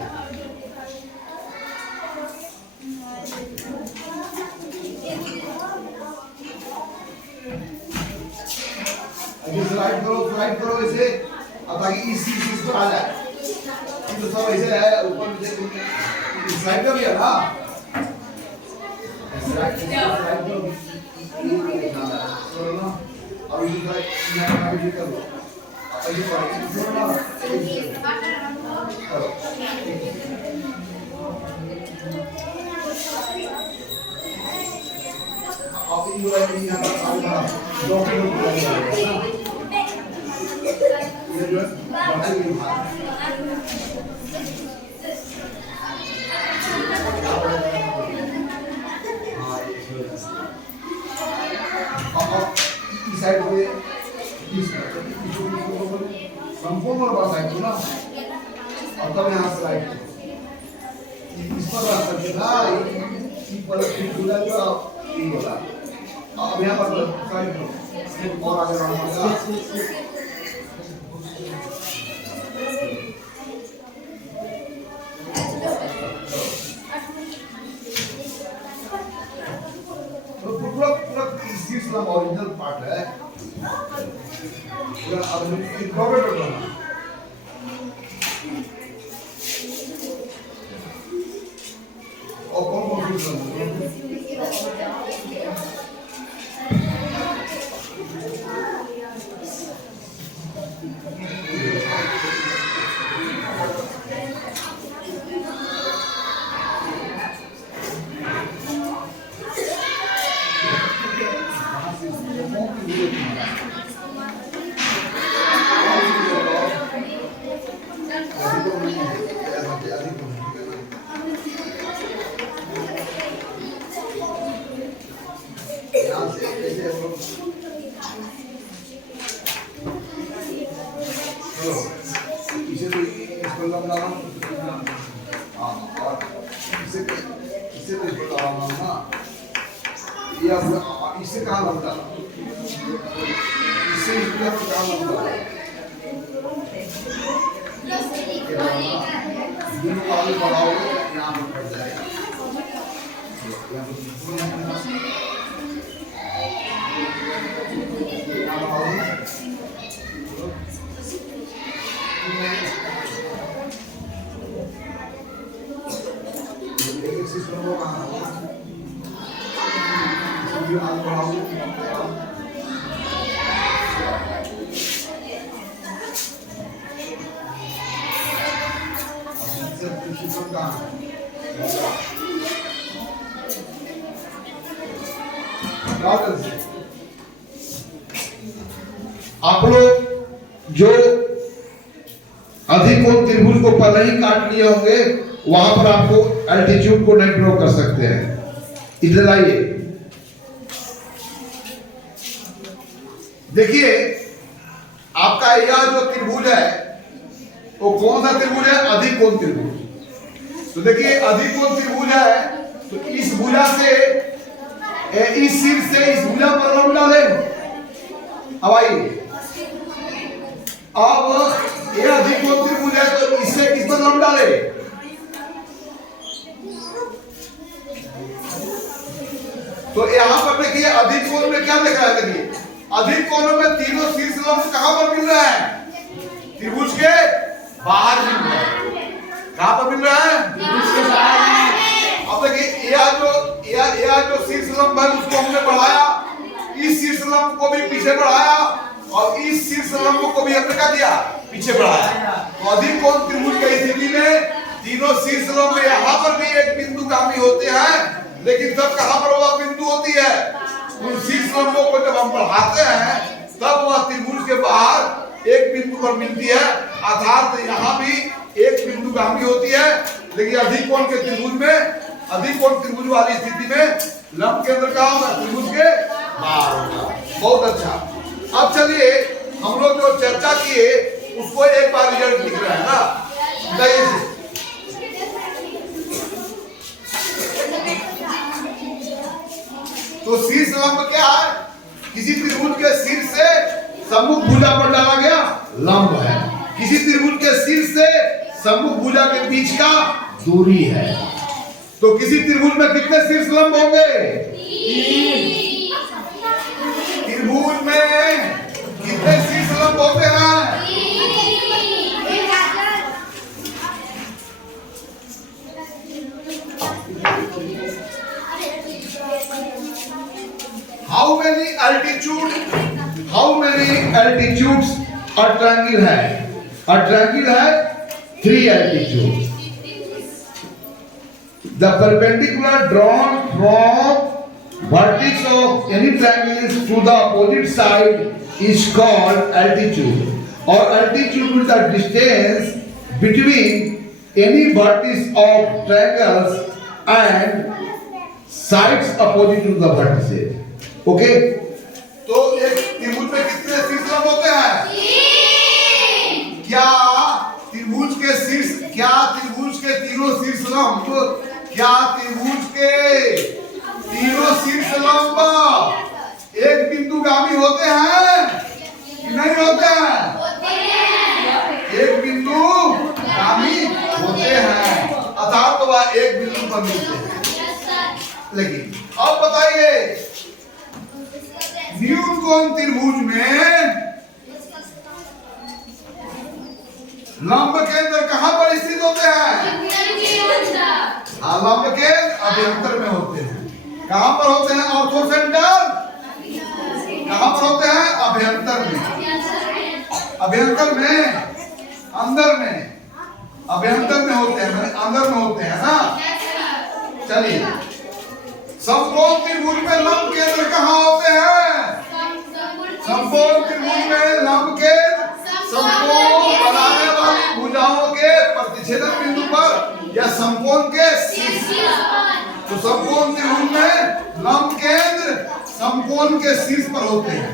स्लाइड करो इसे, अब ताकि इस चीज पर आ जाए। तो सब ऐसे है, ऊपर नीचे स्लाइड कर लिया ना, स्लाइड करो ना, अब इसे स्लाइड कर लो, अब ये करो ना, करो अब ये यहाँ संपूर्ण बड़ा साइड ना, और तब यहाँ स्लाइड इस पर रख सकते ना, पर पूरा जो ये बोला, अब यहाँ पर स्लाइड करो, और आगे बढ़ना ओरिजिनल पार्ट है, पूरा अब इनकॉर्पोरेट करना। और कौन सी इससे कहाँ लगता है, इससे इतना तो कहाँ लगता है, दोनों को आगे बढ़ाओगे यहाँ पर बढ़ जाएगा। आप लोग जो अधिक कोण त्रिभुज को पहले ही काट लिए होंगे, वहां पर आपको एल्टीट्यूड को नहीं ड्रॉ कर सकते हैं। इधर आइए, देखिए आपका यह जो त्रिभुज है वो कौन सा त्रिभुज है? अधिक कोण त्रिभुज। तो देखिए अधिक कोण त्रिभुज है, तो इस भुजा से इस सिर से इस भुजा पर लंब डालें। अब आइए, अब ये अधिक कोण त्रिभुज है तो इससे किस पर लंब डाले? तो यहाँ पर देखिए अधिक कोण में क्या लिखा है, देखिए अधिक कोणों में तीनों शीर्ष लंब कहां पर मिल रहा है? त्रिभुज के बाहर मिल रहा है। कहां पर मिल रहा है? त्रिभुज के बाहर। अब देखिए यह जो शीर्ष लंब है उसको हमने बढ़ाया, इस शीर्ष लंब को भी पीछे बढ़ाया और इस शीर्ष लंब को भी हमने क्या किया? पीछे बढ़ाया। तो अधिक कोण त्रिभुज की स्थिति में तीनों शीर्ष लंब यहाँ पर भी एक बिंदुगामी होते हैं, लेकिन तब कहां पर वह बिंदु होती है? उन शीर्ष लंबों को जब हम बढ़ाते हैं तब वह त्रिभुज के बाहर एक बिंदु पर मिलती है, अर्थात यहाँ भी एक बिंदुगामी होती है। लेकिन अधिक कोण के त्रिभुज में, अधिक कोण त्रिभुज वाली स्थिति में लंब केंद्र कहाँ होगा? त्रिभुज के बाहर होगा। बहुत अच्छा। अब चलिए हम लोग जो चर्चा किए उसको एक बार रिजल्ट लिख रहे हैं ना। तो शीर्ष लंब क्या है? किसी त्रिभुज के शीर्ष से सम्मुख भुजा पर डाला गया लंब है। किसी त्रिभुज के शीर्ष से सम्मुख भुजा के बीच का दूरी है। तो किसी त्रिभुज में कितने शीर्ष लंब होंगे? त्रिभुज में कितने शीर्ष लंब होते हैं? How many altitudes a triangle has? A triangle has 3 altitudes. The perpendicular drawn from vertex of any triangle to the opposite side is called altitude, or altitude is the distance between any vertex of triangles and sides opposite to the vertices. Okay, तो एक त्रिभुज में कितने शीर्ष लंब होते हैं? क्या त्रिभुज के तीनों शीर्ष लंब, क्या त्रिभुज के तीनों शीर्ष लंब एक बिंदुगामी होते हैं कि नहीं होते हैं? एक बिंदुगामी होते हैं, अर्थात तो वह एक बिंदु पर मिलते हैं। लेकिन अब बताइए न्यून कोण त्रिभुज में लंब केंद्र कहां पर स्थित होते हैं? लंब केंद्र अभ्यंतर में होते हैं। कहां पर होते हैं? ऑर्थो सेंटर कहां पर होते हैं? अभ्यंतर में। अभ्यंतर में, अंदर में, अभ्यंतर में होते हैं, अंदर में होते हैं ना। चलिए समकोण त्रिभुज में लंब केंद्र कहां होते हैं? समकोण त्रिभुज में लंब केंद्र समकोण बनाने वाली भुजाओं के प्रतिच्छेदन बिंदु पर या समकोण के शीर्ष। तो समकोण त्रिभुज में लंब केंद्र समकोण के शीर्ष पर होते हैं।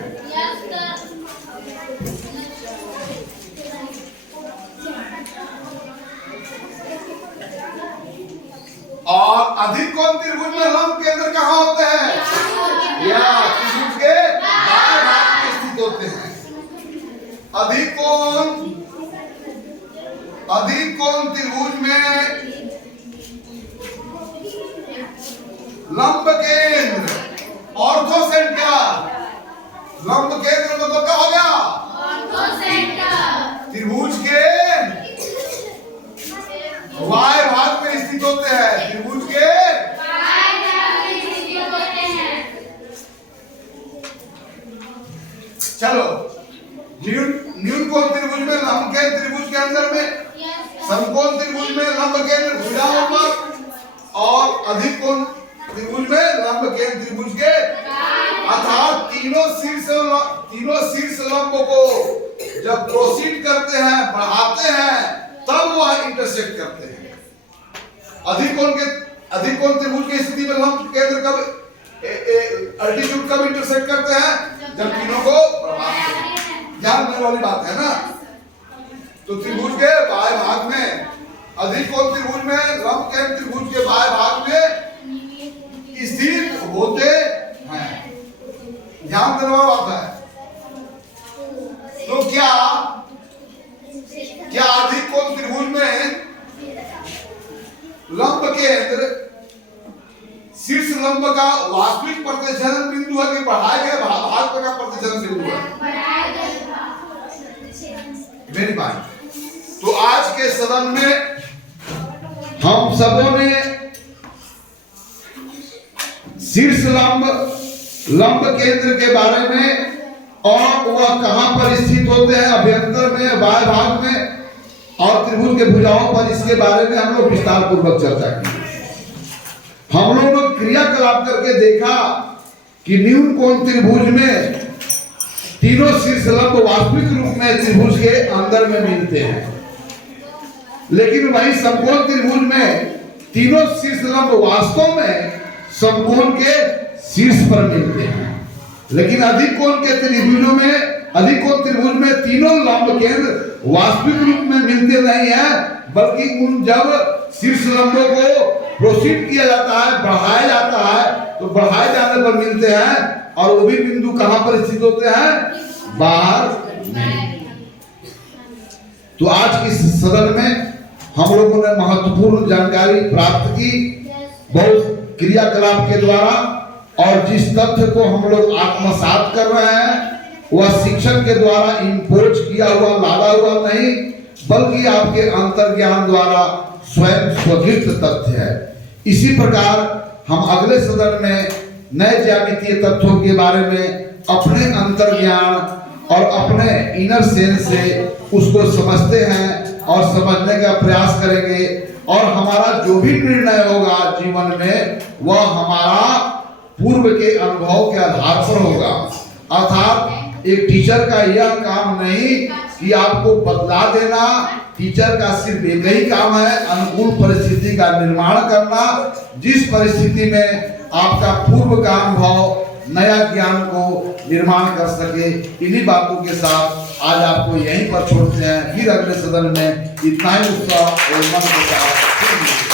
और अधिक कोण त्रिभुज में लंब केंद्र कहां होते हैं? या त्रिभुज के बाएं भाग में स्थित होते हैं। अधिक कोण त्रिभुज में लंब केंद्र ऑर्थो सेंटर, लंब केंद्र मतलब क्या हो गया? Ortho centre. त्रिभुज के वाय भाग में स्थित होते हैं। त्रिभुज के वाय भाग में स्थित होते हैं। चलो न्यून कोण त्रिभुज में लंब केंद्र त्रिभुज के अंदर में, समकोण त्रिभुज में लंब केंद्र भुजाओं पर और अधिक कोण त्रिभुज में लंब केंद्र त्रिभुज के, अर्थात तीनों शीर्ष लंब को जब प्रोसीड करते हैं, बढ़ाते हैं, तब वह इंटरसेक्ट करते हैं। अधिक कोण त्रिभुज की स्थिति में लंब केंद्र कब अल्टीट्यूड कब इंटरसेक्ट करते हैं? जब तीनों को बढ़ाते हैं। ध्यान देने वाली बात है ना। तो त्रिभुज के बाएं भाग में, अधिक कोण त्रिभुज में लंब केंद्र त्रिभुज के बाएं भाग में स्थित होते हैं। ध्यान देने वाली बात है। तो क्या लंब का वास्तविक प्रतिच्छेदन बिंदु है कि बढ़ाए गए भाग का प्रतिच्छेदन बिंदु है? मेरी बात। तो आज के सदन में हम सबों ने शीर्ष लंब केंद्र के बारे में और वह कहां पर स्थित होते हैं, अभ्यंतर में, बाह्य भाग में, और त्रिभुज के भुजाओं पर, इसके बारे में हम लोग विस्तार पूर्वक चर्चा की। हम लोगों ने क्रियाकलाप करके देखा कि न्यून कोण त्रिभुज में तीनों शीर्ष लंब वास्तविक रूप में त्रिभुज के अंदर में मिलते हैं, लेकिन वही समकोण त्रिभुज में तीनों शीर्ष लंब वास्तव में समकोण के शीर्ष पर मिलते हैं। लेकिन अधिक कोण के त्रिभुजों में, अधिक कोण त्रिभुज में तीनों लंब केंद्र वास्तविक रूप में मिलते नहीं है, बल्कि उन जब शीर्ष लंबों को प्रोसीड किया जाता है, बढ़ाया जाता है, तो बढ़ाए जाने पर मिलते हैं। और वो भी बिंदु कहां पर स्थित होते हैं? बाहर में। तो आज की सदन में हम लोगों ने महत्वपूर्ण जानकारी प्राप्त की, बहुत क्रियाकलाप के द्वारा, और जिस तथ्य को हम लोग आत्मसात कर रहे हैं वह शिक्षण के द्वारा इम्पोज किया हुआ, लादा हुआ नहीं, बल्कि आपके अंतर्ज्ञान द्वारा स्वयं स्वकृत तथ्य है। इसी प्रकार हम अगले सदन में नए ज्यामितीय तथ्यों के बारे में अपने अंतर्ज्ञान और अपने इनर सेंस से उसको समझते हैं और समझने का प्रयास करेंगे, और हमारा जो भी निर्णय होगा जीवन में वह हमारा पूर्व के अनुभव के आधार पर होगा। अर्थात एक टीचर का यह काम नहीं कि आपको बदला देना, टीचर का सिर्फ एक ही काम है अनुकूल परिस्थिति का निर्माण करना, जिस परिस्थिति में आपका पूर्व का अनुभव नया ज्ञान को निर्माण कर सके। इन्हीं बातों के साथ आज आपको यहीं पर छोड़ते हैं, फिर अगले सदन में इतना ही उत्साह और मन के साथ।